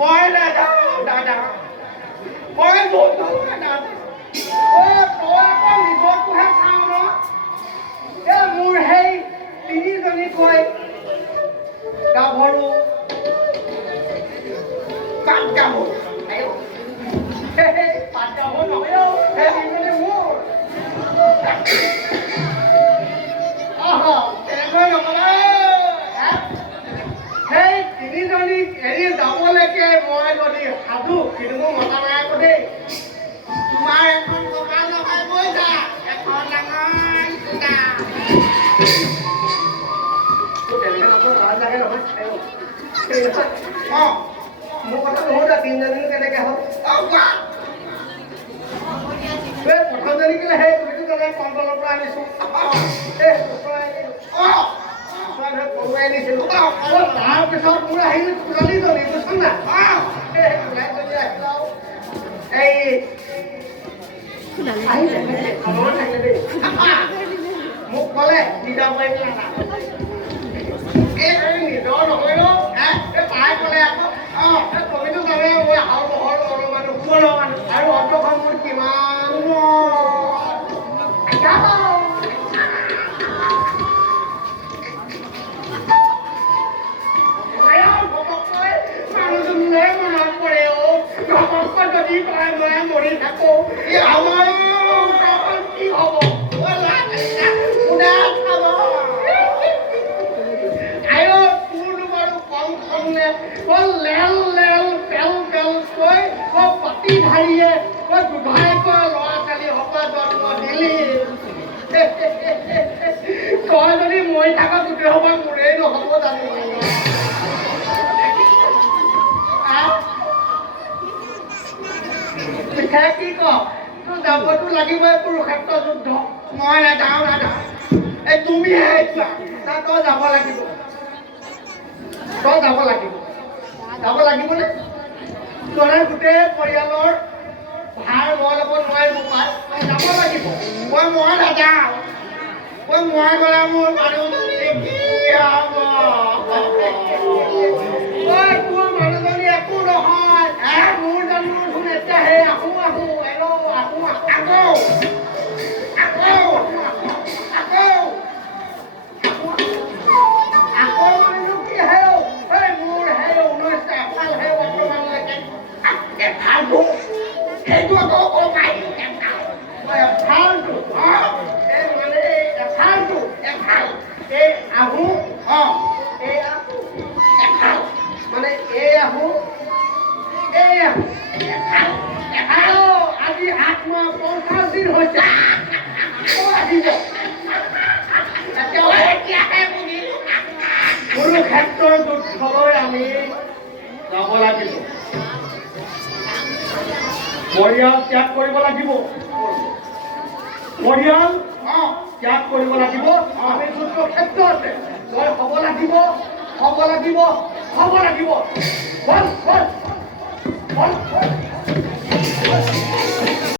মই নাযাওঁ দাদা মই নতুন দাদা তই আকৌ নিজৰটোহে খাওঁ ন মোৰ সেই তিনিজনীকৈ গাভৰু পাত গাভৰু পাত গাভৰু নহয় সেই তিনিজনী মোৰ তেনেকৈ নকবা সেই তিনিজনীক এৰি যাবলৈকে মই যদি সাধু কিন্তু মোৰ মতা নাই আকৌ দেই তোমাৰ এখন কপাল লগাই গৈ যা এখন ডাঙৰ চোতা মোৰ কথা নহ'ল তিনিজনী কেনেকে হ'ল প্ৰথমজনী কেলে সেই তুমিতো কেলে কণ্ট্ৰলৰ পৰা আনিছো পৰুৱাই আনিছিলো তাৰপিছত মোৰ আহিলো কোলালীজনী বুজিছো না কোলালীজনী আহিল এই মোক ক'লে নিজৰ কৰি নিজৰ নহয় ন পাই ক'লে আকৌ তুমিতো জানে মই হাও বহল মানুহ কোন মানুহ আৰু অন্তখন মোৰ কিমান মানুহজনলৈ মনত পৰে ঘপককৈ যদি পাই মই মৰি থাকো আমাৰ কি হ'ব লেল লেল পেল পেলকৈ পাতি ধাৰিয়ে দুধাইকৈ ল'ৰা ছোৱালী সকল জন্ম দিলি তই যদি মই থাকা গোটেই হ'ব মোৰেই নহ'ব জানো পিঠা কি ক তোৰ যাবতো লাগিবই কুৰুক্ষেত্ৰ যুদ্ধ মই নাযাওঁ এই তুমিহে এতিয়া তই যাব লাগিব যাব লাগিবনে তই গোটেই পৰিয়ালৰ ভাৰ মই ল'ব নোৱাৰিব তই যাব লাগিব মই নাযাওঁ মই গ'লে মোৰ মানুহজনী কি হ'ব তোৰ মানুহজনী একো নহয় মোৰ জানোচোন এতিয়া সেই আহোঁ সেইটো আকৌ ক'ব পাৰি এফালটো মানে এফালটো এফাল এই আহোঁ এই এফাল মানে এই আহোঁ এফাল আজি 50 দিন হৈছে আহিব কুৰুক্ষেত্ৰৰ যুদ্ধলৈ আমি যাব লাগিব পৰিয়াল ত্যাগ কৰিব লাগিব আমি যুদ্ধ ক্ষেত্ৰত তই হ'ব লাগিব